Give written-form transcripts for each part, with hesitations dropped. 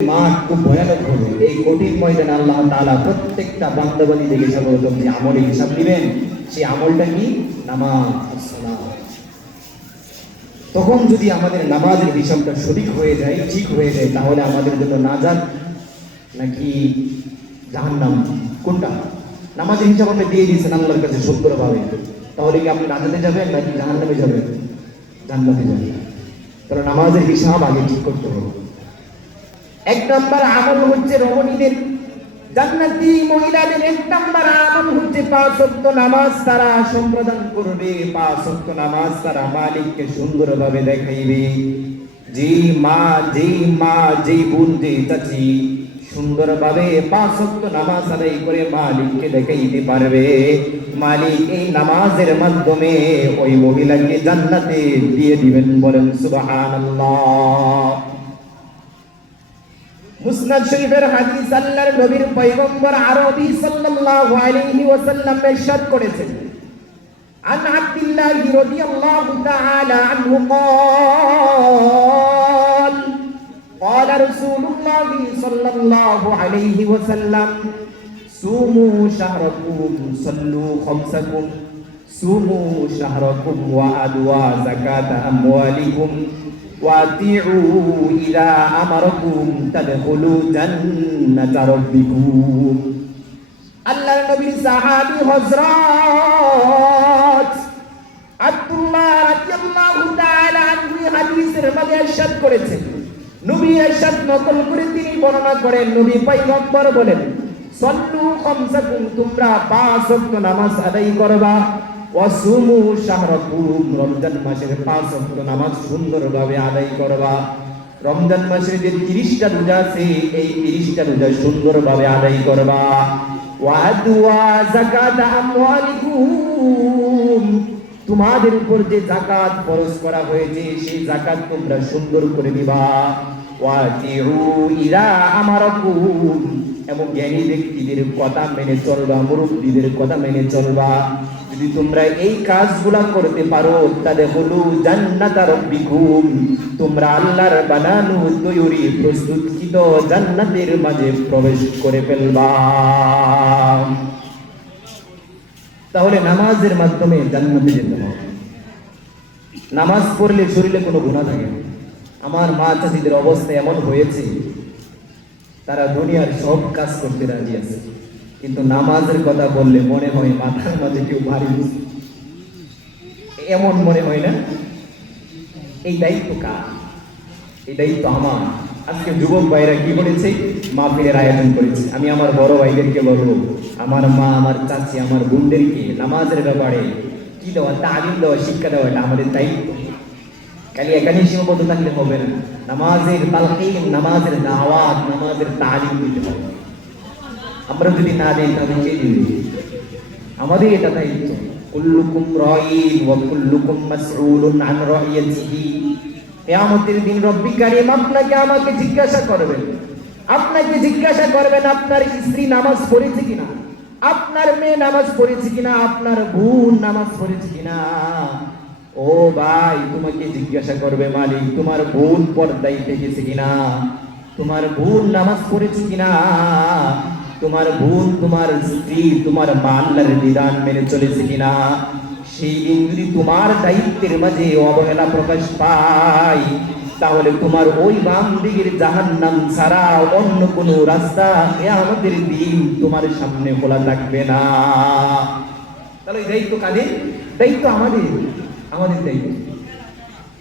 মাঠ খুব ভয়ানক হবে। এই কঠিন ময়দানে আল্লাহ তাআলা প্রত্যেকটা বান্দাবান্দি থেকে সর্বপ্রথম যে আমলের হিসাব নেবেন, সেই আমলটা কি? নামাজ, সালাত। তখন যদি আমাদের নামাজের হিসাবটা সঠিক হয়ে যায়, ঠিক হয়ে যায়, তাহলে আমাদের জন্য নাজাত নাকি জাহান্নাম, কোনটা? নামাজের হিসাব আপনি দিয়ে দিয়েছেন আল্লাহর কাছে সুন্দরভাবে, তাহলে কি আপনি নাজাতে যাবেন নাকি জাহান্নামে যাবেন? জান্নাতে যাবেন। তাহলে নামাজের হিসাব আগে ঠিক করতে হবে। এক নম্বর আমল হচ্ছে রমণীদের, জান্নাতি মহিলাদের এক নম্বর আমল হচ্ছে 5 ওয়াক্ত নামাজ তারা সম্পাদন করবে। 5 ওয়াক্ত নামাজ তারা মালিককে সুন্দরভাবে দেখাইবে। যেই বোন, যেই চাচি সুন্দরভাবে 5 ওয়াক্ত নামাজ আদায় করে মালিককে দেখাইতে পারবে, মালিক এই নামাজের মাধ্যমে ওই মহিলাকে জান্নাতে দিয়ে দিবেন। বলেন সুবহানাল্লাহ। মুসনাদ শরীফের হাদিস, আল্লাহর নবীর পয়গম্বর আরবি সাল্লাল্লাহু আলাইহি ওয়াসাল্লাম ইরশাদ করেছেন, আন আব্দুল্লাহ রাদিয়াল্লাহু তাআলা আনহু قال قال رسول الله صلى الله عليه وسلم صوموا شهركم صلوا خمسكم صوموا شهركم وأدوا زكاة أموالكم وأطيعوا إذا أمركم تدخلوا جنة ربكم। আল্লাহর নবীর সাহাবী হযরত আব্দুল্লাহ রাদিয়াল্লাহু তাআলা আনহু হাদিসের মধ্যে ইরশাদ করেছেন, নবী ইরশাদ নকল করে তিনি বর্ণনা করেন, নবী পয়গম্বর বলেন, সল্লু খামসাকুম, তোমরা 5 ওয়াক্ত নামাজ আদায় করবা, ওয়াসুমু শাহরাকুম, রমজান মাসের 5 ওয়াক্ত নামাজ সুন্দরভাবে আদায় করবা। রমজান মাসের যে 30টা রোজা আছে, এই 30টা রোজা সুন্দরভাবে আদায় করবা। ওয়াদুয়া যাকাত আমওয়ালিকুম, তোমাদের উপর যে যাকাত ফরজ করা হয়েছে সেই যাকাত তোমরা সুন্দর করে দিবা। ওয়াতিউ ইলা আমারাকুম, এবং জ্ঞানী ব্যক্তিদের কথা মেনে চলবা, মুরব্বীদের কথা মেনে চলবা। যদি তোমরা এই কাজগুলা করতে পারো, তাহলে হলো জান্নাতা রাব্বিকুম, তোমরা আল্লাহর বানানো তৈরি প্রস্তুতকৃত জান্নাতের মাঝে প্রবেশ করে ফেলবা। তাহলে নামাজের মাধ্যমে জান্নাতে যেতে হবে। নামাজ পড়লে শরীরে কোনো গুনাহ থাকে না। আমার মা চাচিদের অবস্থা এমন হয়েছে, তারা দুনিয়ার সব কাজ করতে রাজি আছে, কিন্তু নামাজের কথা বললে মনে হয় মাথার মাঝে কেউ ভারী, এমন মনে হয় না? এই দায়িত্ব কার? এই দায়িত্ব আমার। আজকে যুবক ভাইরা কি করেছে? মাহফিলের আয়োজন করেছে। আমি আমার বড় ভাইদেরকে বলবো, আমার মা, আমার চাচি, আমার বোনদেরকে নামাজের ব্যাপারে কি দেওয়া, তালিম দেওয়া, শিক্ষা দেওয়া, এটা আমাদের দায়িত্ব। খালি এখানে সীমাবদ্ধ থাকলে হবে না। নামাজের তালকিন, নামাজের দাওয়াত, নামাজের তালিম দিতে হবে। আমরা যদি না দিই তাহলে কে দিবে? আমাদের এটা দায়িত্ব। কুল্লুকুম রাঈন ওয়া কুল্লুকুম মাসউলুন আন রাইয়াতিহি। কিয়ামতের দিন রব্বি কারীম আপনাকে আমাকে জিজ্ঞাসা করবেন। আপনাকে জিজ্ঞাসা করবেন আপনার স্ত্রী নামাজ পড়েছে কিনা, আপনার মেয়ে নামাজ পড়েছে কিনা, আপনার বোন নামাজ পড়েছে কিনা। ও ভাই, তোমাকে জিজ্ঞাসা করবে মালিক, তোমার বোন পর্দায় থেকেছে কিনা, তোমার বোন নামাজ পড়েছে কিনা, তোমার বোন, তোমার স্ত্রী, তোমার মা আল্লাহর বিধান মেনে চলেছে কিনা। সেই দিন যদি তোমার দায়িত্বের মাঝে অবহেলা প্রকাশ পায়, তাহলে তোমার ওই বান্দিগির জাহান্নাম ছাড়া অন্য কোনো রাস্তা কিয়ামতের দিন তোমার সামনে খোলা থাকবে না। তাহলে এই দায়িত্ব কাদের? দায়িত্ব আমাদের, আমাদের দায়িত্ব।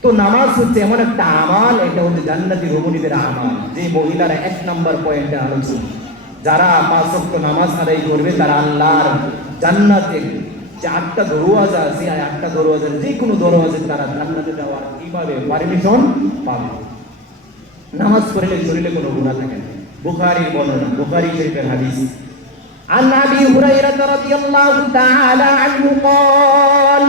তো নামাজ হচ্ছে এমন একটা আমাল, এটা হচ্ছে জান্নাতি রমণীদের আমাল। যে মহিলারা 1 নম্বর পয়েন্টে আলোচনা, যারা 5 ওয়াক্ত নামাজ আদায় করবে, তারা আল্লাহর জান্নাতে যে 8টা দরওয়াজা আছে, 8টা দরওয়াজার যে কোনো দরওয়াজে তারা জান্নাতে যাওয়ার কিভাবে পারমিশন পাবে। নামাজ পড়লে শরীরে কোনো গুনাহ থাকে না। বুখারীর বর্ণনা, বুখারী শরীফের হাদিস, عن أبي هريرة رضي الله تعالى عنه قال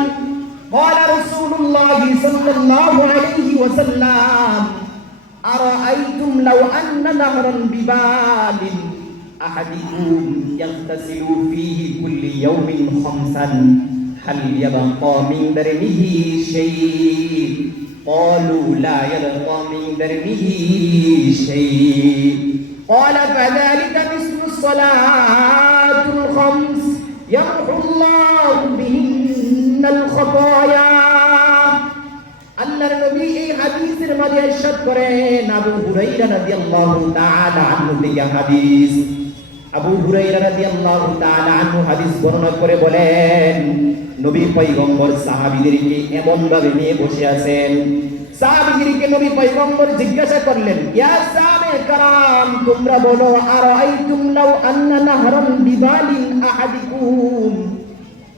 قال رسول الله صلى الله عليه وسلم أرأيتم لو أن نهرا ببال أحدكم يغتسل فيه كل يوم 5 هل يبقى من درنه شيء قالوا لا يبقى من درنه شيء قال فذلك مثل الصلاة الخمس يمحو الله بهن الخطايا আল্লাহর নবী এই হাদিসের মাঝে ইরশাদ করেন আবু হুরায়রা রাদিয়াল্লাহু তাআলা আনহু থেকে হাদিস আবু হুরায়রা রাদিয়াল্লাহু তাআলা আনহু হাদিস বর্ণনা করে বলেন নবী পয়গম্বর সাহাবীদেরকে এমন ভাবে নিয়ে বসে আছেন সাহাবীদেরকে নবী পয়গম্বর জিজ্ঞাসা করলেন ইয়া সাহাবে کرام তোমরা বলো আরাইতুম লাউ আন্না নাহরান বিবালিন আহাদিকুম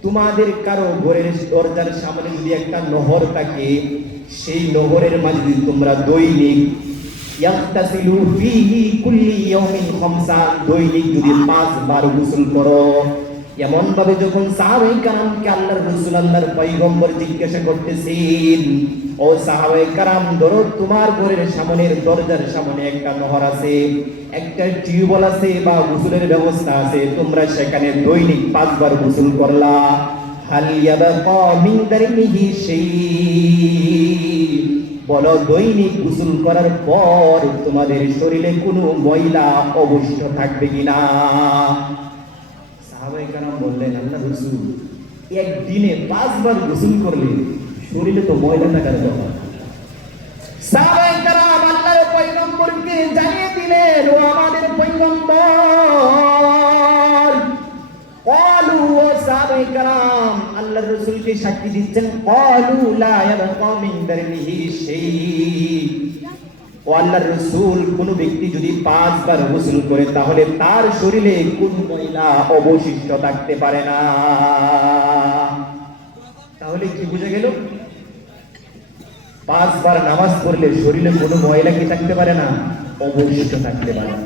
তোমাদের কারো ঘরের দরজার সামনে যদি একটা নহর থাকে সেই নহরের মাঝে যদি তোমরা দৈনিক ইয়াগতাসিলু ফীহি কুল্লি ইয়াউমিন খামসা দৈনিক যদি 5 বার গোসল করো এমন ভাবে যখন সাহাবায়ে কেরামকে আল্লাহর রাসূল আল্লাহর পয়গম্বর জিজ্ঞাসা করতেছেন ও সাহাবায়ে কেরাম ধরো তোমার ঘরের সামনের দরজার সামনে একটা নহর আছে একটা টিউবওয়েল আছে বা গোসলের ব্যবস্থা আছে তোমরা সেখানে দৈনিক 5 বার গোসল করলা হাল ইয়াবাকা মিন দারমিহি শাই বলো দৈনিক গোসল করার পর তোমাদের শরীরে কোনো ময়লা অবশিষ্ট থাকবে কিনা সাহাবায়ে কেরাম বললেন আল্লাহর রাসূল একদিনে 5 বার গোসল করলে শরীরে তো ময়লা থাকার কথা সাহাবায়ে কেরাম আল্লাহর পয়গম্বরকে জানিয়ে দিলেন ও আমাদের পয়গম্বর ক্বালু ও সাহাবায়ে কেরাম আল্লাহর রাসূলকে সাক্ষী দিচ্ছেন ক্বালু লা ইয়াবকা মিন দারনিহি শাই ও আল্লাহর রাসূল কোন ব্যক্তি যদি 5 বার গোসল করে তাহলে তার শরীরে কোন ময়লা অবশিষ্ট থাকতে পারে না তাহলে কি বুঝা গেল 5 বার নামাজ পড়লে শরীরে কোনো ময়লা কি থাকতে পারে না অবশিষ্ট থাকতে পারে না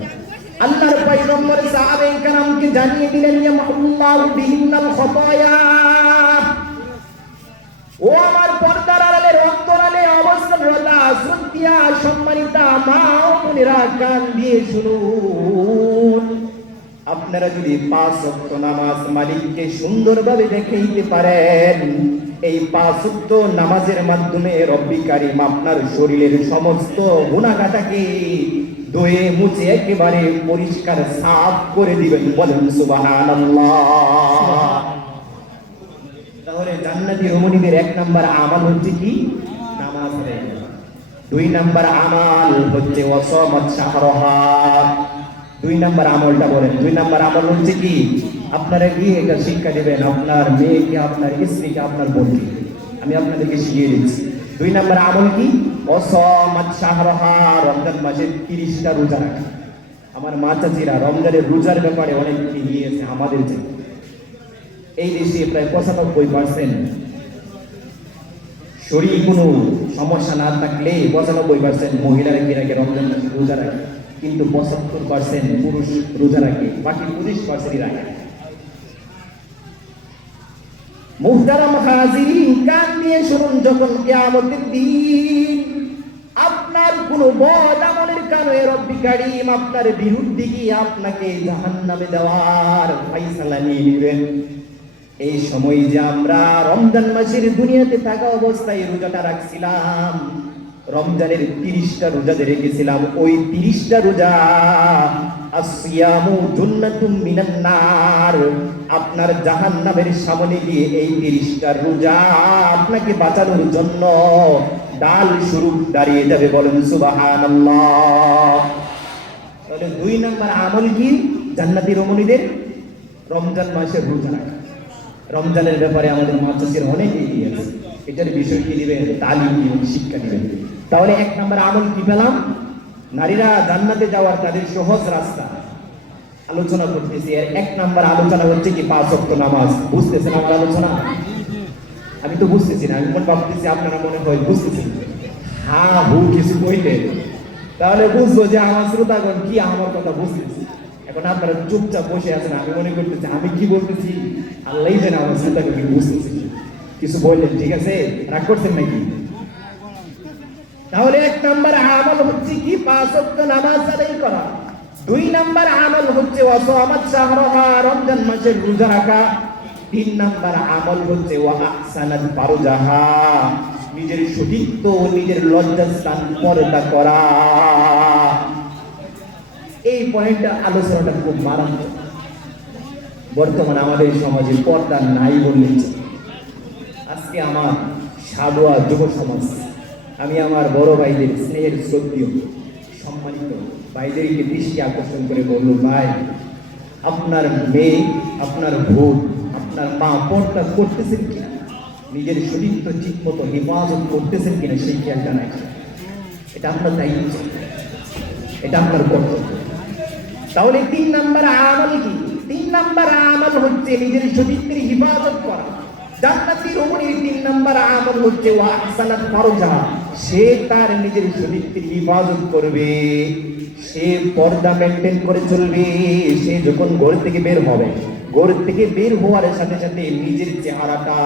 আল্লাহর পয়গম্বর সাহাবায়ে কেরামকে জানিয়ে দিলেন ইয়ামহুল্লাহু বিহিন্নাল খতায়া ও আমার পর্দার আড়ালের অন্তরালে অবস্থানরত শ্রদ্ধেয়া সম্মানিতা মা ও বোনেরা কান দিয়ে শুনুন আপনারা যদি 5 ওয়াক্ত নামাজ মালিককে সুন্দরভাবে দেখাইতে পারেন এই 5 ওয়াক্ত নামাজের মাধ্যমে রব্বি কারীম আপনার শরীরের সমস্ত গুনাহগাতাকে ধুয়ে মুছে একেবারে পরিষ্কার সাফ করে দিবেন বলেন সুবহানাল্লাহ তাহলে জান্নাতি রমণীদের 1 নাম্বার আমল হচ্ছে কি নামাজ পড়া 2 নাম্বার আমল হচ্ছে ওয়াসামাত শাহরাহা 2 নাম্বার আমলটা বলেন 2 নাম্বার আমল হচ্ছে কি আপনারা কি এটা শিক্ষা দিবেন আপনার মেয়েকে আপনার স্ত্রীকে আপনার বোনকে আমি আপনাদেরকে শিখিয়ে দিচ্ছি 2 নাম্বার আমল কি ওয়াসামাত শাহরাহা রমজান মাসে 30টা রোজা রাখা আমার মা চাচিরা রমজানের রোজার ব্যাপারে অনেক এগিয়ে আছে আমাদের থেকে এই দেশে প্রায় 95% শরীর কোনো সমস্যা না থাকলে 95% মহিলারা কি রাখে রমজান মাসে রোজা রাখে কিন্তু 75% পুরুষ রোজা রাখে বাকি 20%ই রাখে মুহতারাম হাজিরিন কান দিয়ে শুনুন যখন কিয়ামতের দিন আপনার কোনো বদ আমলের কারণে রব্বি কারীম আপনার বিরুদ্ধে গিয়ে আপনাকে জাহান্নামে দেওয়ার ফয়সালা নিয়ে নেবেন এই সময় যে আমরা রমজান মাসের দুনিয়াতে থাকা অবস্থায় রোজাটা রাখছিলাম রমজানের 30টা রোজা রেখেছিলাম ওই 30টা রোজা আসিয়ামু জান্নাতুম মিনান নার আপনার জাহান্নামের সামনে গিয়ে এই 30টা রোজা আপনাকে বাঁচানোর জন্য ডাল স্বরূপ দাঁড়িয়ে যাবে বলেন সুবহানাল্লাহ তাহলে 2 নাম্বার আমল কি জান্নাতি রমণীদের রমজান মাসের রোজা রাখা রমজানের ব্যাপারে আমাদের মাদ্রাসার অনেক এগিয়ে আছে এটার বিষয় কি দিবেন তালিম দিবেন শিক্ষা দিবেন তাহলে 1 নাম্বার আমল কি পেলাম নারীরা জান্নাতে যাওয়ার তাদের সহজ রাস্তা আলোচনা করতেছি 1 নাম্বার আলোচনা হচ্ছে কি 5 ওয়াক্ত নামাজ বুঝতেছেন আমরা আলোচনা আমি তো বুঝতেছি না আমি মনে ভাবতেছি আপনারা মনে হয় বুঝতেছেন হ্যাঁ হু কিছু কইলে তাহলে বুঝবো যে আমার শ্রোতাগণ কি আমার কথা বুঝতেছি এখন আপনারা চুপচাপ বসে আছেন আমি মনে করতেছি আমি কি বলতেছি আল্লাহই জানে আমার শ্রোতাগণ কি বুঝতেছি কিছু বললেন ঠিক আছে রাগ করছেন নাকি তাহলে 1 নাম্বার আমল হচ্ছে কি 5 ওয়াক্ত নামাজ আদায় করা 2 নাম্বার আমল হচ্ছে ওয়াসামাত শাহরাহা রমজান মাসের রোজা রাখা তিন নাম্বার আমল হচ্ছে ওয়া আহসানাত ফারজাহা, নিজের সতীত্ব নিজের লজ্জাস্থান পর্দা করা। এই পয়েন্টটা আলোচনাটা খুব মারাত্মক। বর্তমানে আমাদের সমাজে পর্দা নাই বললে চলে। আজকে আমার সাধুয়া যুব সমাজ, আমি আমার বড় ভাইদের স্নেহের শ্রদ্ধেয় সম্মানিত ভাইদেরকে দৃষ্টি আকর্ষণ করে বলল, ভাই আপনার মেয়ে, আপনার বোন, আপনার মা পর্দা করতেছেন কিনা, নিজের সতীত্ব ঠিক মতো হেফাজত করতেছেন কিনা সেই খেয়ালটা নাই। এটা আপনার দায়িত্ব, এটা আপনার কর্তব্য। তাহলে তিন নাম্বার আমল কি? তিন নাম্বার আমল হচ্ছে নিজের সতীত্বের হিফাজত করা। জান্নাতি রমণীর তিন নাম্বার আমল হচ্ছে ওয়া আহসানাত ফারজাহা, সে তার নিজের সতীত্বের হিফাজত করবে, সে পর্দা মেনটেন করে চলবে। সে যখন ঘর থেকে বের হবে, ঘর থেকে বের হওয়ার সাথে সাথে নিজের চেহারাটা,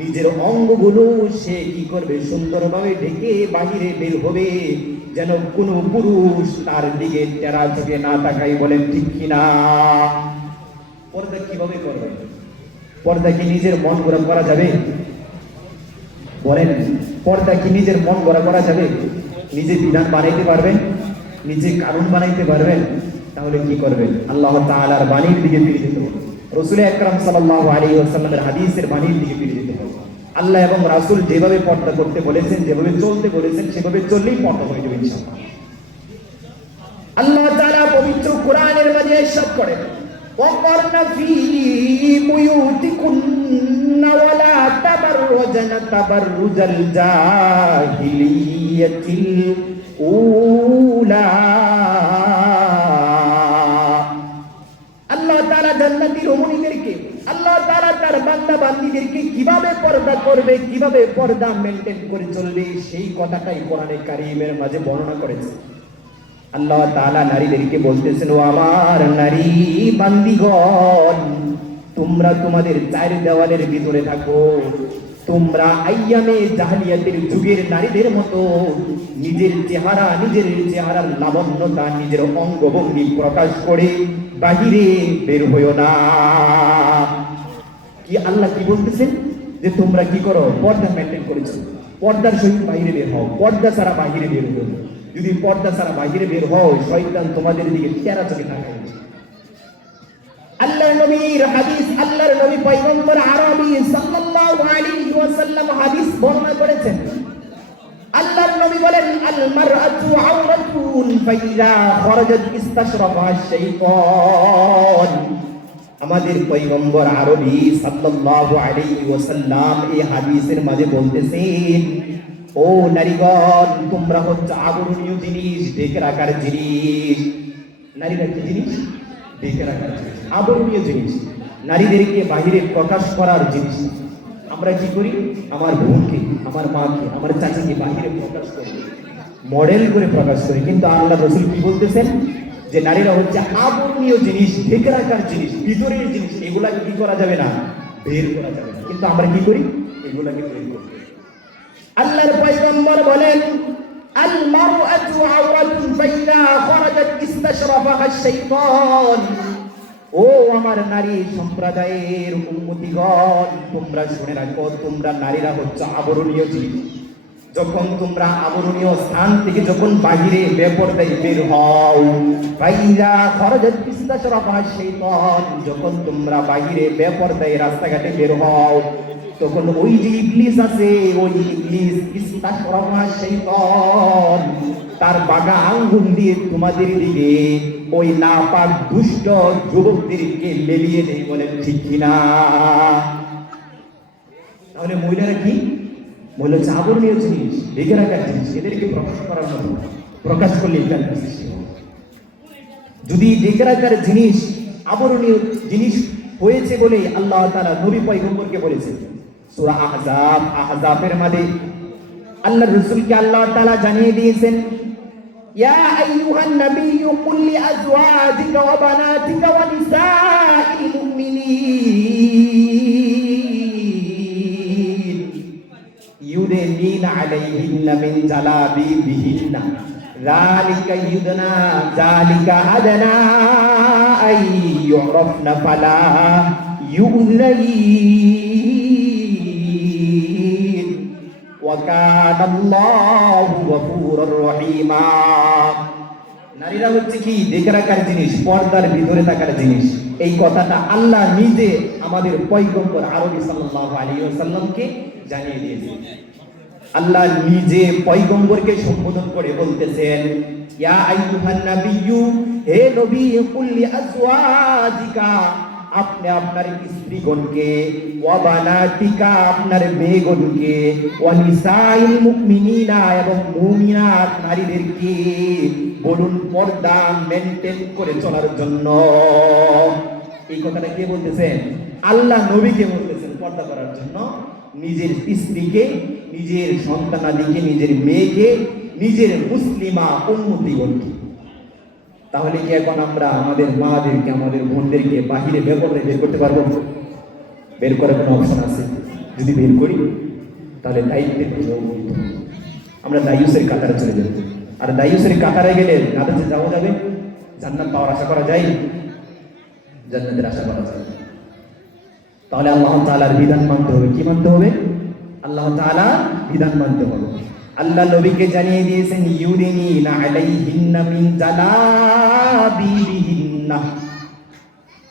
নিজের অঙ্গগুলো সে কি করবে, সুন্দরভাবে ঢেকে বাহিরে বের হবে, যেন কোনো পুরুষ তার দিকে টেরা চোখে না তাকাই। বলেন ঠিক কিনা? পর্দা কিভাবে করবে? পর্দা কি নিজের মন গড়া করা যাবে? বলেন, পর্দা কি নিজের মন গড়া করা যাবে? নিজে বিধান বানাইতে পারবেন? নিজে কারণ বানাইতে পারবেন? তাহলে কি করবেন? আল্লাহ তাআলার বাণীর দিকে ফিরে যেতে হবে, রাসূল আকরাম সাল্লাল্লাহু আলাইহি ওয়াসাল্লামের হাদিসের বাণীর দিকে ফিরে যেতে হবে। আল্লাহ এবং রাসূল যেভাবে পর্দা করতে বলেছেন, যেভাবে চলতে বলেছেন, সেভাবে চললেই পর্দা হয়ে যাবে ইনশাআল্লাহ। আল্লাহ তাআলা পবিত্র কোরআনের মাঝে ইরশাদ করেন, ওয়াকারনা ফী বুয়ুতিকুন্না ওয়ালা তাবাররুজনা তাবাররুজাল জাহিলিয়াতিল উলা। আল্লাহ তাআলা জান্নাতি রমণীদেরকে, আল্লাহ তাআলা তার বান্দা বান্দীদেরকে কিভাবে পর্দা করবে, কিভাবে পর্দা মেনটেন করে চলবে, সেই কথাটাই কোরআনে কারীমের মাঝে বর্ণনা করেছে। আল্লাহ তাআলা নারীদেরকে বলতেছেন, ও আমার নারী বান্দীগণ, তোমরা তোমাদের চার দেওয়ালের ভিতরে থাকো। তোমরা আইয়ামে জাহেলিয়াতের যুগের নারীদের মতো নিজের চেহারা, নিজের চেহারার লাবণ্যতা, নিজের অঙ্গভঙ্গি প্রকাশ করে বাহিরে বের হইও না। কি আল্লাহ কি বলতেছেন? যে তোমরা কি করো? পর্দা মেনটেন করেছো, পর্দার সহিত বাহিরে বের হও, পর্দা ছাড়া বাহিরে বের হও। যদি পর্দা ছাড়া বাহিরে বের হও, শয়তান তোমাদের দিকে তেরা চোখে তাকাবে। আল্লাহর নবীর হাদিস, আল্লাহর নবী পয়গম্বর আরবী সাল্লাল্লাহু আলাইহি ওয়াসাল্লাম হাদিস বর্ণনা করেছেন। আল্লাহর নবী বলেন, আল মারআতু আওরাতুন ফাইযা খরাজাত ইস্তাশরাফা শাইতান। আমাদের পয়গম্বর আরবী সাল্লাল্লাহু আলাইহি ওয়াসাল্লাম এই হাদিসের মাঝে বলতেছেন, ও নারীগণ, তোমরা হচ্ছে আবরণীয় জিনিস, ঢেকে রাখার জিনিস। নারীরা কি জিনিস? ঢেকে রাখার জিনিস, আবরণীয় জিনিস, নারীদেরকে বাহিরে প্রকাশ করার জিনিস। আমরা কি করি? আমার বোনকে, আমার মাকে, আমার চাচিকে বাহিরে প্রকাশ করি, মডেল করে প্রকাশ করি। কিন্তু আল্লাহ রাসূল কি বলতেছেন? যে নারীরা হচ্ছে আবরণীয় জিনিস, ঢেকে রাখার জিনিস, ভিতরের জিনিস। এগুলাকে কি করা যাবে না? বের করা যাবে না। কিন্তু আমরা কি করি? এগুলাকে বের করি। আল্লাহর পয়গম্বর বলেন, আল মারআতু আওরাতুন ফাইযা খরাজাত ইস্তাশরাফাহা শাইতান। ও আমার নারী সম্প্রদায়ের উম্মতিগণ, তোমরা শুনে রাখো, তোমরা নারীরা হচ্ছে আবরণীয় জিনিস। যখন তোমরা আবরণীয় স্থান থেকে যখন বাহিরে বেপরদায় বের হও, ফাইযা খরাজাত ইস্তাশরাফাহা শাইতান, যখন তোমরা বাহিরে বেপরদায় রাস্তাঘাটে বের হও, তখন ওই যে ইবলিস আছে, ওই ইবলিস ইস্তাশরাফা শাইতান তার বাগা আঙ্গুল দিয়ে তোমাদের দিকে ওই নাপাক দুষ্ট যুবকদেরকে লেলিয়ে দেয়। বলেন ঠিক কিনা? তাহলে মহিলারা কি? মহিলা হচ্ছে আবরণীয় জিনিস, ঢেকে রাখার জিনিস। এদেরকে প্রকাশ করার মতো, প্রকাশ করলে এটা সৃষ্টি হবে। যদি ঢেকে রাখার জিনিস, আবরণীয় জিনিস হয়েছে বলে আল্লাহ তাআলা নবী পয়গম্বরকে বলেছেন। সূরা আহজাব, আহজাবের মাঝে আল্লাহর রাসূলকে আল্লাহ তাআলা জানিয়ে দিয়েছেন, ইয়া আইয়ুহান নাবিয়্যু কুল লিআজওয়াজিকা ওয়া বানাতিকা ওয়া নিসাইল মুমিনিন ইউদিনিনা আলাইহিন্না মিন জালাবিবিহিন্না যালিকা আদনা আই ইউরাফনা ফালা يؤذين وكان الله غفورا رحيما নারীরা হচ্ছে কি দেখে রাখার জিনিস, পর্দার ভিতরে থাকার জিনিস। এই কথাটা আল্লাহ নিজে আমাদের পয়গম্বর আরবি সাল্লাল্লাহু আলাইহি ওয়াসাল্লামকে জানিয়ে দিয়েছেন। আল্লাহ নিজে পয়গম্বরকে সম্বোধন করে বলতেছেন, ইয়া আইয়ুহান নাবিয়্যু, হে নবী, কুল লি আজওয়াজিকা, আপনি আপনার স্ত্রীগণকে, ওয়া বানাতিকা, আপনার মেয়েগণকে, ওয়া নিসাইল মুমিনিনা, এবং মুমিনাত নারীদেরকে বলুন পর্দা মেইনটেইন করে চলার জন্য। এই কথাটা কে বলতেছেন? আল্লাহ নবীকে বলতেছেন পর্দা করার জন্য। নিজের স্ত্রীকে, নিজের সন্তানাদিকে, নিজের মেয়েকে, নিজের মুসলিমা উম্মতিগণকে। তাহলে কি এখন আমরা আমাদের মাদেরকে, আমাদের বোনদেরকে বাহিরে বেপরদা বের করতে পারবো? বের করার কোনো অপশন আছে? যদি বের করি তাহলে দায়িত্বের আমরা দায়ুসের কাতারে চলে যাব। আর দায়ুসের কাতারে গেলে নাদাজে যাওয়া যাবে? জান্নাত পাওয়ার আশা করা যায়? জান্নাতের আশা করা যায়। তাহলে আল্লাহ তাআলার বিধান মানতে হবে। কি মানতে হবে? আল্লাহ তাআলা বিধান মানতে হবে। আল্লাহ নবীকে জানিয়ে দিয়েছেন, ইউদিনিনা আলাইহিন্না মিন জালাবিবিহিন্না।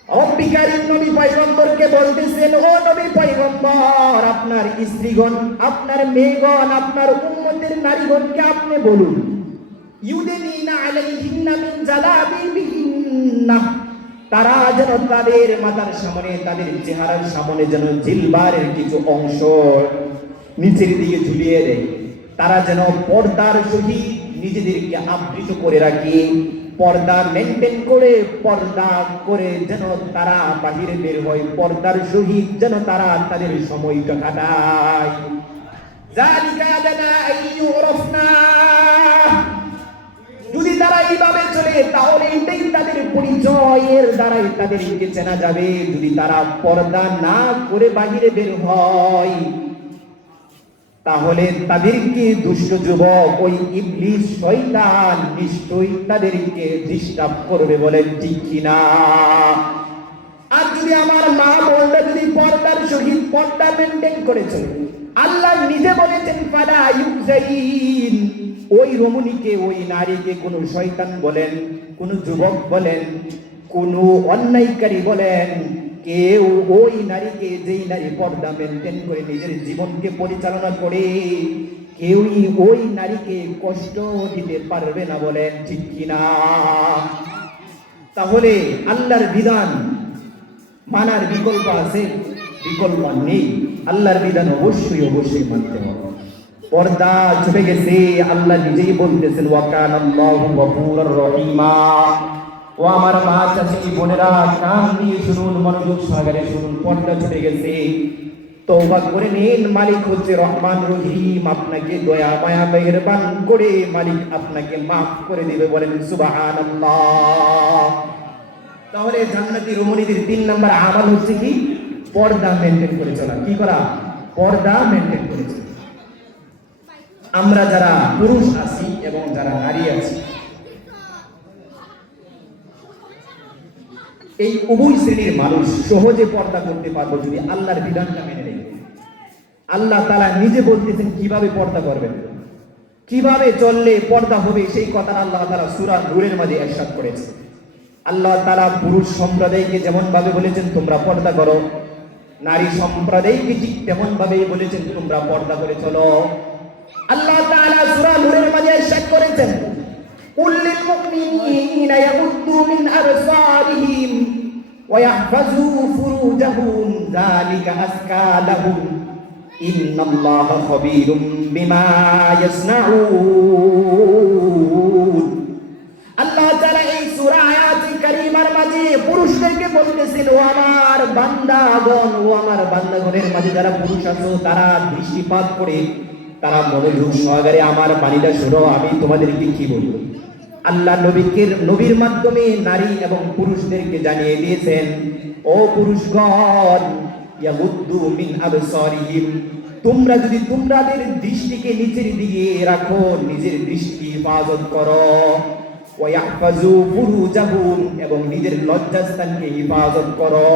অবিকারী নবী পয়গম্বরকে বলতেছেন, ও নবী পয়গম্বর, আপনার স্ত্রীগণ, আপনার মেয়েগণ, আপনার উম্মতের নারীগণকে আপনি বলুন, ইউদিনিনা আলাইহিন্না মিন জালাবিবিহিন্না, তারা যেন তাদের মাথার সামনে, তাদের চেহারার সামনে যেন জিলবারের কিছু অংশ নিচের দিকে ঝুলিয়ে দেয়। তারা যেন পর্দার সহিত নিজেদেরকে আবৃত করে রাখে, পর্দা মেনটেন করে, পর্দা করে যেন তারা বাহিরে বের হয়, পর্দার সহিত যেন তারা তাদের সময়টা কাটায়। যালিকা আদনা আইয়ুরফনা, যদি তারা এইভাবে চলে তাহলে এটাই তাদের পরিচয়ের দ্বারাই তাদেরকে চেনা যাবে। যদি তারা পর্দা না করে বাহিরে বের হয় তাহলে তাদেরকে দুষ্ট যুবক, ওই ইবলিস শয়তান নিশ্চয়ই তাদেরকে ডিস্টার্ব করবে। বলেন ঠিক কিনা? আর যদি আমার মা বোনরা যদি পর্দার সহিত পর্দা মেনটেন করেছে, আল্লাহ নিজে বলেছেন, ফালা ইউজাইন, ওই রমণীকে, ওই নারীকে কোনো শয়তান বলেন, কোন যুবক বলেন, কোন অন্যায়কারী বলেন, কেউ ওই নারীকে, যেই নারী পর্দা মেনটেন করে নিজের জীবনকে পরিচালনা করে, কেউই ওই নারীকে কষ্ট দিতে পারবে না। বলেন ঠিক কিনা? তাহলে আল্লাহর বিধান মানার বিকল্প আছে? বিকল্প নেই। আল্লাহর বিধান অবশ্যই অবশ্যই মানতে হবে। পর্দা ছুটে গেছে, আল্লাহ নিজেই বলতেছেন, ওয়া কানাল্লাহু গফুরুর রহিমা। ও আমার মা, চাচী, বোনেরা, কান দিয়ে শুনুন, মনোযোগ সহকারে শুনুন। পর্দা ছুটে গেছে, তওবা করে নিন। মালিক হচ্ছে রহমান রহিম, আপনাকে দয়া মায়া মেহেরবান করে মালিক আপনাকে মাফ করে দিবে। বলেন সুবহানাল্লাহ। তাহলে জান্নাতি রমণীদের 3 নাম্বার আমল হচ্ছে কি? পর্দা মেনটেন করে চলা। কি করা? পর্দা মেনটেন করে চলা। আমরা যারা পুরুষ আছি এবং যারা নারী আছি, এই উভয় শ্রেণীর মানুষ সহজে পর্দা করতে পারবো যদি আল্লাহর বিধানটা মেনে নেই। আল্লাহ তাআলা নিজে বলতেছেন কিভাবে পর্দা করবেন, কিভাবে চললে পর্দা হবে। সেই কথা আল্লাহ তাআলা সূরা নূরের মাঝে ইরশাদ করেছে। আল্লাহ তাআলা পুরুষ সম্প্রদায়কে যেমন ভাবে বলেছেন তোমরা পর্দা করো, নারী সম্প্রদায়কে ঠিক তেমন ভাবেই বলেছেন তোমরা পর্দা করে চলো। আল্লাহ তাআলা সূরা নূরের মাঝে ইরশাদ করেছেন, কুল লিল মুমিনিনা ইয়াগুদ্দু মিন আবসারিহিম ওয়া ইয়াহফাযু ফুরুজাহুম যালিকা আযকা লাহুম ইন্নাল্লাহা খাবীরুম বিমা ইয়াসনাউন। আল্লাহ তাআলা এই সূরা আয়াতে কারীমার মাঝে পুরুষদেরকে বলতেছেন, ও আমার বান্দাগণ, ও আমার বান্দাগণের মাঝে যারা পুরুষ আছো তারা দৃষ্টিপাত করে, তারা মনোযোগ সহকারে আমার বাণীটা শোনো। আমি তোমাদেরকে কি বলবো? আল্লাহ নবীর মাধ্যমে নারী এবং পুরুষদেরকে জানিয়ে দিয়েছেন, ও পুরুষগণ, ইয়াগুদ্দু মিন আবসারিহিম, তোমরা যদি তোমাদের দৃষ্টিকে নিচের দিকে রাখো, নিজের দৃষ্টি হেফাজত করো, ওয়া ইয়াহফাজু ফুরুজাহুম, এবং নিজের লজ্জাস্থানকে হিফাজত করো।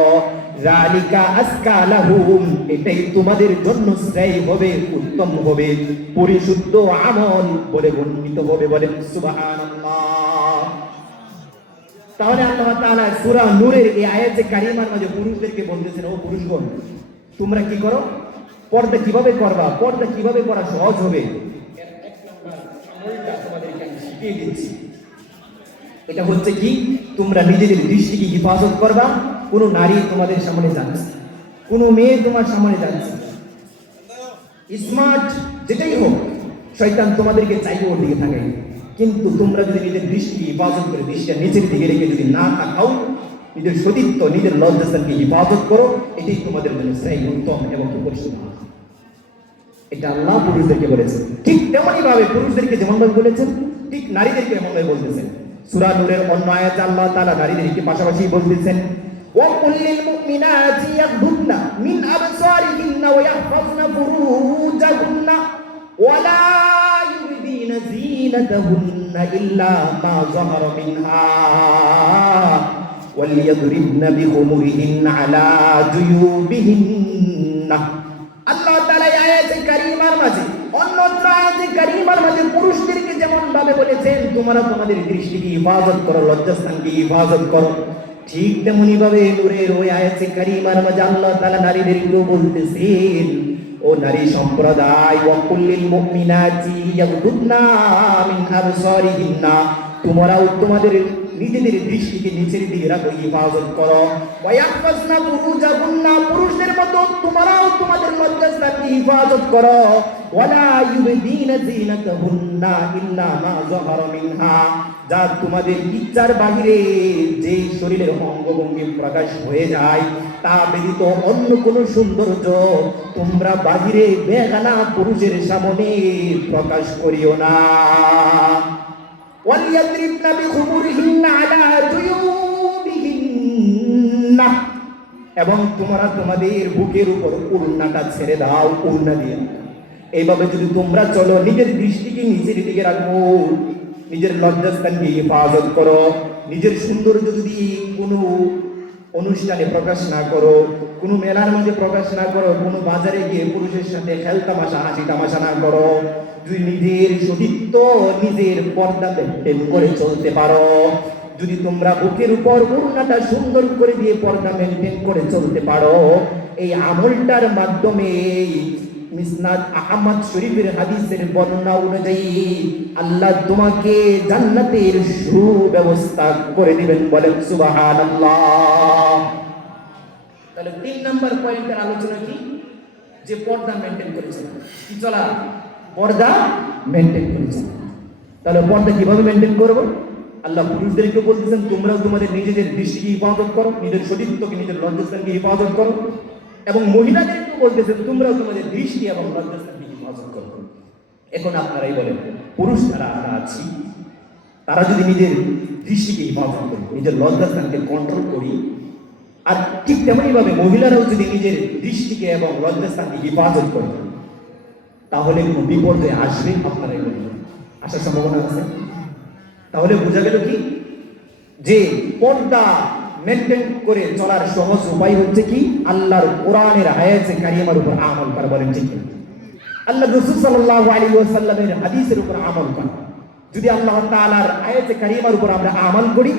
যালিকা আজকা লাহুম, এটাই তোমাদের জন্য শ্রেয় হবে, উত্তম হবে, পরিশুদ্ধ আমল বলে বর্ণিত হবে। বলেন সুবহানাল্লাহ। তাহলে আল্লাহ তাআলা সূরা নূরের এই আয়াতে কারিমার মাঝে পুরুষদেরকে বলতেছেন, ও পুরুষগণ, তোমরা কি করো, পর্দা কিভাবে করবা, পর্দা কিভাবে করা সহজ হবে, এর এক নাম্বার আমলটা তোমাদেরকে আমি শিখিয়ে দিচ্ছি। এটা হচ্ছে কি, তোমরা নিজেদের দৃষ্টিকে হিফাজত করবা। কোনো নারী তোমাদের সামনে যাচ্ছে, কোনো মেয়ে তোমার সামনে যাচ্ছে, স্মার্ট যেটাই হোক, শয়তান তোমাদেরকে চাইবে ওর দিকে থাকাই। কিন্তু তোমরা যদি নিজের দৃষ্টিকে হিফাজত করে দৃষ্টিটা নিচের দিকে রেখে যদি না তাকাও, নিজের সতীত্ব, নিজের লজ্জাস্থানকে হিফাজত করো, এটাই তোমাদের জন্য শ্রেয়, উত্তম এবং পরিশুদ্ধ। এটা আল্লাহ পুরুষদেরকে বলেছেন। ঠিক তেমনই ভাবে পুরুষদেরকে যেমন ভাবে বলেছেন, ঠিক নারীদেরকে এমন ভাবে বলতেছেন। সূরা নূরের অন্য আয়াতে আল্লাহ তাআলা নারীদেরকে পাশাপাশি বলতেছেন, ওয়া কুল্লিল মুমিনাতি ইয়াগহুদনা মিন আবসারিহিন্না ওয়া ইয়াহফাজনা ফুরুজাহুন্না ওয়া লা ইউবদিনা যিনাতাহুন্না ইল্লা মা যাহারা মিনহা ওয়াল ইয়াদরিবনা বিখুমুরিহিন্না আলা জুয়ুবিহিন্না। আল্লাহ তাআলা এই আয়াতে কারিমার মাঝে, অন্যত্র আয়াতে কারিমার মাঝে পুরুষদেরকে যেমন ভাবে বলেছেন তোমরা তোমাদের দৃষ্টিকে হিফাজত করো, লজ্জাস্থানকে হিফাজত করো, ঠিক তেমনি ভাবে নূরের ওই আয়াতে কারিমার মাঝে আল্লাহ তাআলা নারীদেরকেও বলতেছেন, ও নারী সম্প্রদায়, ওয়া কুল্লিল মুমিনাতি ইয়াগহুদনা মিন আবসারিহিন্না, তোমরাও তোমাদের নিজেদের দৃষ্টিকে নিচের দিকে রাখো, হিফাজত করো। ওয়া ইয়াহফাজনা ফুরুজাহুন্না, পুরুষদের মতো তোমরাও তোমাদের লজ্জাস্থানকে হিফাজত করো। ওয়া লা ইউবদিনা যিনাতাহুন্না ইল্লা মা যাহারা মিনহা, যা তোমাদের ইচ্ছার বাহিরে যে শরীরের অঙ্গভঙ্গি প্রকাশ হয়ে যায় তা ব্যতীত অন্য কোনো সৌন্দর্য তোমরা বাহিরে বেগানা পুরুষের সামনে প্রকাশ করিও না। ওয়ালিয়াদরিবনা বিখুমুরিহিন্না আলা জুয়ুবিহিন্না, এবং তোমরা তোমাদের বুকের উপর ওড়নাটা ছেড়ে দাও, ওড়না দিয়ে। এইভাবে যদি তোমরা চলো, নিজের দৃষ্টিকে নিচের দিকে রাখো, নিজের লজ্জাস্থানকে হেফাজত করো, নিজের সৌন্দর্য যদি কোনো অনুষ্ঠানে প্রকাশ না করো, কোনো মেলার মধ্যে প্রকাশ না করো, কোনো বাজারে গিয়ে পুরুষের সাথে খেলতামাশা, হাসি তামাশা না করো, যদি নিজের সতীত্ব, নিজের পর্দা মেনটেন করে চলতে পারো, যদি তোমরা বুকের উপর ওড়নাটা সুন্দর করে দিয়ে পর্দা মেনটেন করে চলতে পারো, এই আমলটার মাধ্যমে মিসনাদ আহমদ শরীফের হাদিসের বর্ণনা অনুযায়ী আল্লাহ তোমাকে জান্নাতের সুব্যবস্থা করে দিবেন। বলেন সুবহানাল্লাহ। তাহলে 3 নাম্বার পয়েন্টের আলোচনা কি, যে পর্দা মেনটেন করেছে, কি চলা, পর্দা মেনটেন করেছে। তাহলে পর্দা কিভাবে মেনটেন করবো? আল্লাহ পুরুষদেরকে বলতেছেন তোমরাও তোমাদের নিজেদের দৃষ্টিকে হিফাজত করো, নিজের সতীত্বকে, নিজের লজ্জাস্থানকে হিফাজত করো, এবং মহিলাদেরকে বলতেছেন তোমরাও তোমাদের দৃষ্টি এবং লজ্জাস্থানকে হিফাজত করো। এখন আপনারাই বলেন, পুরুষ যারা আমরা আছি তারা যদি নিজের দৃষ্টিকে হিফাজত করি, নিজের লজ্জাস্থানকে কন্ট্রোল করি, আর ঠিক তেমনি ভাবে মহিলারাও যদি নিজের দৃষ্টিকে এবং লজ্জাস্থানকে হিফাজত করে, তাহলে কোনো বিপর্যয় আসবে? আপনারাই বলেন, আসার সম্ভাবনা আছে? তাহলে বোঝা গেল কি, যে পর্দা মেনটেন করে চলার সহজ উপায় হচ্ছে কি, আল্লাহর কোরআনের আয়াতে কারিমার উপর আমল করা। বলেন ঠিক? আল্লাহ রাসূল সাল্লাল্লাহু আলাইহি ওয়াসাল্লামের হাদিসের উপর আমল করা। যদি আল্লাহ তাআলার আয়াতে কারিমার উপর আমরা আমল করি,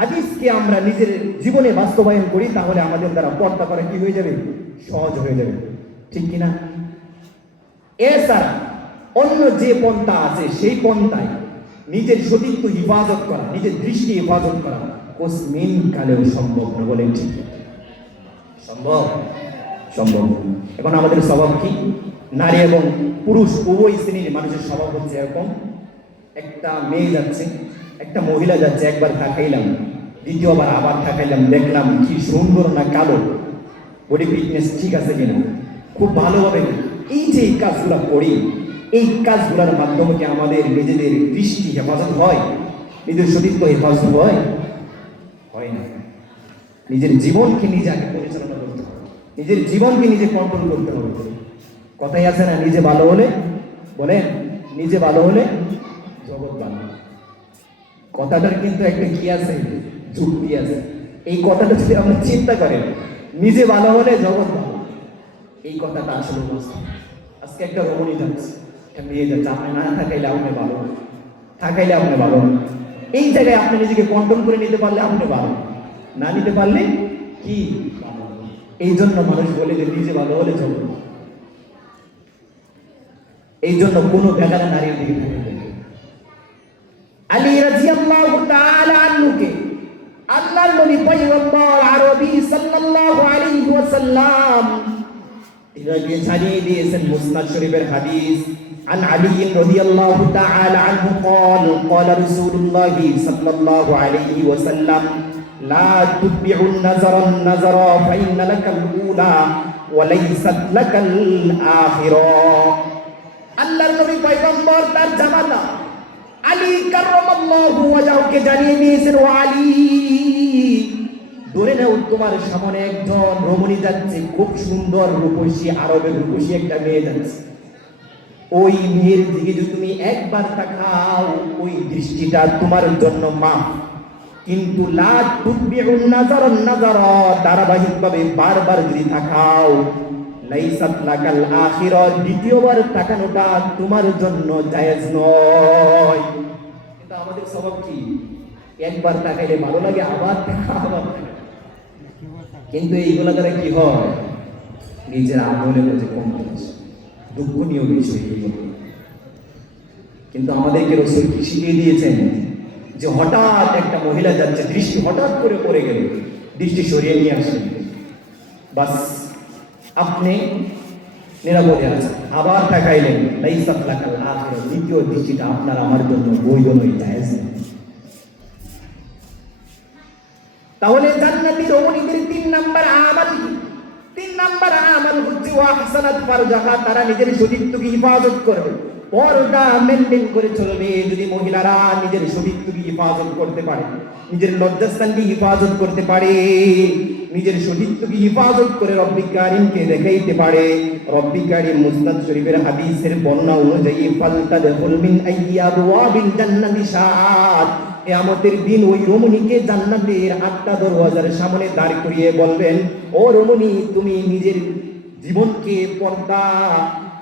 হাদিসকে আমরা নিজের জীবনে বাস্তবায়ন করি, তাহলে আমাদের দ্বারা পর্দা করা কি হয়ে যাবে? সহজ হয়ে যাবে। ঠিক কিনা? এছাড়া অন্য যে পন্থা আছে সেই পন্থায় নিজের সতীত্ব হিফাজত করা, নিজের দৃষ্টি হিফাজত করা কোসমিন কালেও সম্ভব না। বলেন ঠিক? সম্ভব? সম্ভব। এখন আমাদের স্বভাব কি? নারী এবং পুরুষ উভয় শ্রেণীর মানুষের স্বভাব হচ্ছে এরকম, একটা মেয়ে যাচ্ছে, একটা মহিলা যাচ্ছে, একবার তাকাইলাম, দ্বিতীয়বার আবার তাকাইলাম, দেখলাম কি সুন্দর না কালো, বডি ফিটনেস ঠিক আছে কিনা, খুব ভালোভাবে এই যে এই কাজগুলো করি, এই কাজগুলোর মাধ্যমে কি আমাদের নিজেদের দৃষ্টি হেফাজত হয়? নিজের সতীত্ব হেফাজত হয়? হয় না। নিজের জীবনকে নিজে আগে পরিচালনা করতে হবে, নিজের জীবনকে নিজে কন্ট্রোল করতে হবে। কথাই আছে না, নিজে ভালো হলে, বলেন, নিজে ভালো হলে জগৎ ভালো। কথাটার কিন্তু একটা কি আছে, যুক্তি আছে। এই কথাটা যদি আমরা চিন্তা করেন, নিজে ভালো হলে জগৎ ভালো, এই কথাটা আসলে বাস্তব। আজকে একটা রমণী যাচ্ছে, একটা মেয়ে যাচ্ছে, আপনি না থাকাইলে আপনি ভালো, থাকাইলে আপনি ভালো না। এই জায়গায় আপনি নিজেকে কন্ট্রোল করে নিতে পারলে আপনি ভালো, না নিতে পারলে কি ভালো। এই জন্য মানুষ বলে যে নিজে ভালো হলে জগৎ ভালো। এই জন্য কোনো বেগানা নারীর দিকে থাকবে। আলী রাদিয়াল্লাহু তাআলা আনহুকে আল্লাহর নবী পয়গম্বর আরবি সাল্লাল্লাহু আলাইহি ওয়াসাল্লাম তিনাকে জানিয়ে দিয়েছেন মুসনাদ শরীফের হাদিস। عن علي رضي الله تعالى عنه قال قال رسول الله صلى الله عليه وسلم لا تتبع النظر النظر فإن لك الأولى وليست لك الآخرة। আল্লাহর নবী পয়গম্বর তার জামাতা আলী কাররামাল্লাহু ওয়াজহুকে জানিয়ে দিয়েছেন, ও আলী, ধরে নাও তোমার সামনে একজন রমণী যাচ্ছে, খুব সুন্দর রূপসী, আরবের রূপসী একটা মেয়ে যাচ্ছে। ওই মেয়ের দিকে যদি তুমি একবার তাকাও, ওই দৃষ্টিটা তোমার জন্য মাফ। কিন্তু লা তুতবিউন নাযারান নাযারা, ধারাবাহিকভাবে বারবার যদি তাকাও, লাইসাত লাকাল আখিরা, দ্বিতীয়বার তাকানোটা তোমার জন্য জায়েজ নয়। কিন্তু আমাদের স্বভাব কি, একবার তাকাইলে ভালো লাগে, আবার আবার। কিন্তু এইগুলা দ্বারা কি হয়, নিজের আমলের মধ্যে কম হচ্ছে, দুঃখনীয় বিষয়। কিন্তু আমাদেরকে রাসূল কি শিখিয়ে দিয়েছেন যে হঠাৎ একটা মহিলা যাচ্ছে, দৃষ্টি হঠাৎ করে পড়ে গেল, দৃষ্টি সরিয়ে নিয়ে আসলেন, বাস আপনি নিরাপদে আছেন। আবার তাকাইলেন, লাইসাত লাকাল আখিরা, দ্বিতীয় দৃষ্টিটা আপনার আমার জন্য বৈধ নয়, জায়েজ নয়। তাহলে জান্নাতি রমণীদের 3 নাম্বার আমল, 3 নাম্বার আমল হচ্ছে ওয়াহসানাত ফারজাহা, তারা নিজের শরীরকে হিফাজত করবে, পর্দা মেইনটেইন করে চলবে। যদি মহিলারা নিজের শরীরকে হিফাজত করতে পারে, নিজের লজ্জাস্থানকে হিফাজত করতে পারে, নিজের শরীরকে হিফাজত করে রব্বি কারীমকে দেখাইতে পারে, রব্বি কারীম মুসনাদ শরীফের হাদিসের বর্ণনা অনুযায়ী ফালতাদখুল মিন আইয়াবওয়াবিল জান্নাতি শাআত, কিয়ামতের দিন ওই রমণীকে জান্নাতের 8টা দরওয়াজার সামনে দাঁড় করিয়ে বলবেন, ও রমণী, তুমি নিজের জীবনকে পর্দা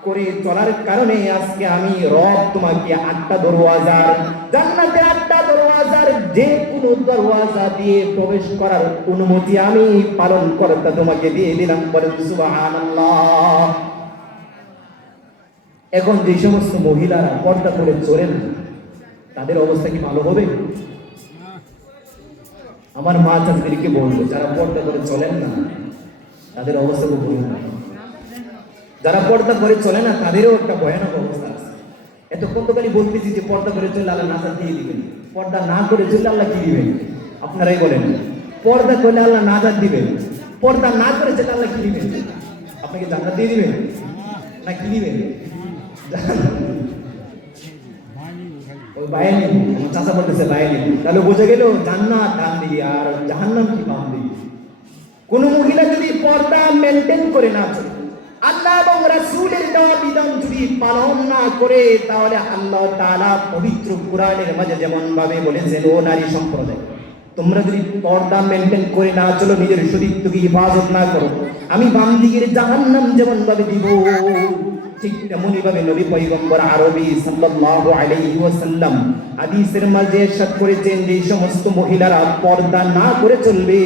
করে চলার কারণে আজকে আমি রব তোমাকে 8টা দরওয়াজার, জান্নাতের 8টা দরওয়াজার যে কোনো দরওয়াজা দিয়ে প্রবেশ করার অনুমতি আমি পালন করতে তোমাকে দিয়ে দিলাম। বলেন সুবহানাল্লাহ। এখন যে সমস্ত মহিলারা পর্দা করে চলেন, তাদের অবস্থা কি ভালো হবে? আমার মা চাচাদেরকে বলবো, যারা পর্দা করে চলেন না, তাদের অবস্থা খুব ভয়ানক। যারা পর্দা করে চলে না, তাদেরও একটা ভয়ানক অবস্থা আছে। এতক্ষণ তো খালি বলতেছি যে পর্দা করে চললে আল্লাহ নাজাত দিয়ে দিবেন, পর্দা না করে চললে আল্লাহ কি দিবেন? আপনারাই বলেন। পর্দা করলে আল্লাহ নাজাত দিবেন, পর্দা না করে চললে আল্লাহ কি দিবেন? আপনাকে জান্নাত দিয়ে দিবেন না কি দিবেন? ওই বায়ানি, আমার চাচা বলতেছে বায়ানি, তাহলে বোঝা গেল জান্নাত ডান দিকে আর জাহান্নাম কি বাম দিকে। কোন মহিলা যদি পর্দা মেনটেন করে না চলে, আল্লাহ এবং রাসূলের দেওয়া বিধান যদি পালন না করে, তাহলে আল্লাহ তাআলা পবিত্র কোরআনের মাঝে যেমন ভাবে বলেছেন, ও নারী সম্প্রদায়, তোমরা যদি পর্দা মেনটেন করে না চলো, নিজের শরীরকে হিফাজত না করো, আমি বাম দিকের জাহান্নাম যেমন ভাবে দিব, ঠিক তেমনি ভাবে নবী পয়গম্বর আরবি সাল্লাল্লাহু আলাইহি ওয়াসাল্লাম হাদিসের মাঝে ইরশাদ করেছেন, যে সমস্ত মহিলারা পর্দা না করে চলবে,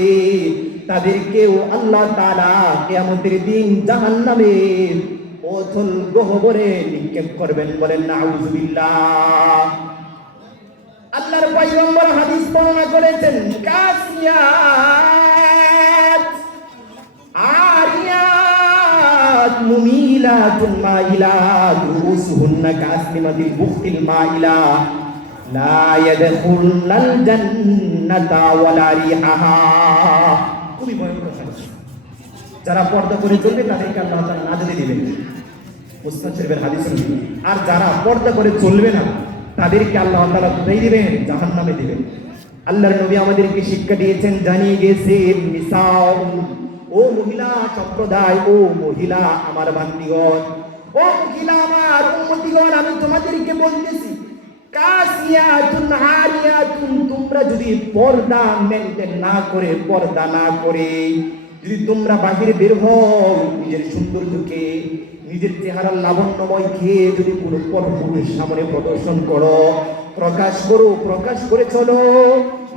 তাদেরকেও আল্লাহ তাআলা কিয়ামতের দিন জাহান্নামের অথল গহ্বরে নিক্ষেপ করবেন। বলেন নাউযুবিল্লাহ। আল্লাহর পয়গম্বর হাদিস বর্ণনা করেছেন, কাসিয়াত আরিয়াত মুমিলাতুন মাইলাত রুসুহুন্না কাসলিমাতিল বুখতিল মাইলা লা ইয়াদখুলুল জান্নাতা ওয়ালা রিহাহা। খুবই ভয়ঙ্কর হাদিস। যারা পর্দা করে চলবে তাদেরকে আল্লাহ তাআলা নাজাত দিবেন, মুসনাদ শরীফের হাদিস। আর যারা পর্দা করে চলবে না, তাদেরকে আল্লাহ তাআলা কোথায় দিবেন? জাহান্নামে দিবেন। আল্লাহর নবী আমাদেরকে শিক্ষা দিয়েছেন, জানিয়ে গেছেন, নিসাউ, ও মহিলা সম্প্রদায়, ও মহিলা আমার বান্দীগণ, ও মহিলা আমার উম্মতিগণ, আমি তোমাদেরকে বলতেছি, কাসিয়াতুন আরিয়াতুন, তোমরা যদি পর্দা মেনটেন না করে, পর্দা না করে যদি তোমরা বাহিরে বের হও, নিজের সৌন্দর্যকে, নিজের চেহারার লাবণ্যময় খেয়ে যদি কোনো পরপুরুষের সামনে প্রদর্শন করো, প্রকাশ করো, প্রকাশ করে চলো,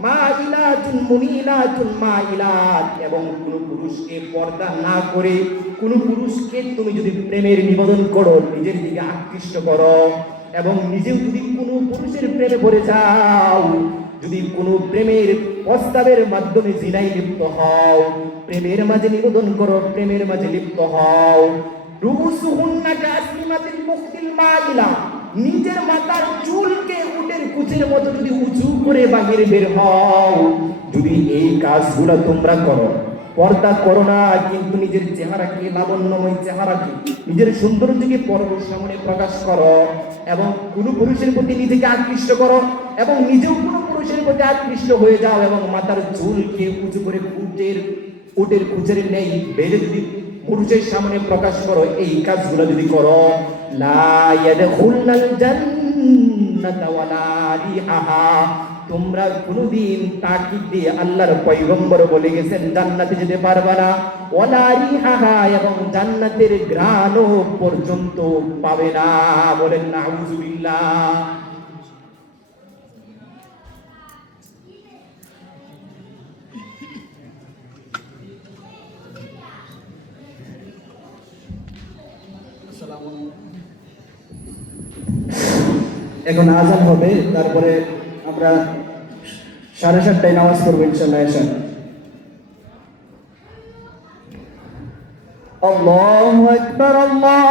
মা ইলাতুন মুনিলাতুন মা ইলাত, এবং কোনো পুরুষকে পর্দা না করে কোনো পুরুষকে তুমি যদি প্রেমের নিবেদন করো, নিজের দিকে আকৃষ্ট করো, এবং নিজেও যদি কোনো পুরুষের প্রেমে পড়ে যাও, যদি কোনো প্রেমের প্রস্তাবের মাধ্যমে জিনায় লিপ্ত হও, প্রেমের মাঝে নিবেদন করো, প্রেমের মাঝে লিপ্ত হও, রুসুহুন্না কাসলিমাতিল মুখতিল মাইলা, নিজের মাথার চুলকে উটের কুচের মতো যদি উঁচু করে বাহিরে বের হও, যদি এই কাজগুলো তোমরা করো, পর্দা করো না কিন্তু নিজের চেহারাকে, লাবণ্যময় চেহারাকে, নিজের সৌন্দর্যকে পরপুরুষের সামনে প্রকাশ করো, এবং কোনো পুরুষের প্রতি নিজেকে আকৃষ্ট করো, এবং নিজেও কোনো পুরুষের প্রতি আকৃষ্ট হয়ে যাও, এবং মাথার চুলকে উঁচু করে উটের কুচের নেই বেঁধে যদি পুরুষের সামনে প্রকাশ করো, এই কাজগুলো যদি করো, লা ইয়াদখুলনাল জান্নাতা ওয়ালা রিহাহা, তোমরা কোনদিন তাকিদ দিয়ে আল্লাহর পয়গম্বর বলে গেছেন জান্নাতে যেতে পারবে না, ওয়ালা রিহাহা, এবং জান্নাতের ঘ্রাণও পর্যন্ত পাবে না। বলেন নাউযুবিল্লাহ। এখন আজান হবে, তারপরে আমরা 7:30টায় নামাজ পড়বো ইনশাআল্লাহ। এসা আল্লাহু আকবার, আল্লাহ।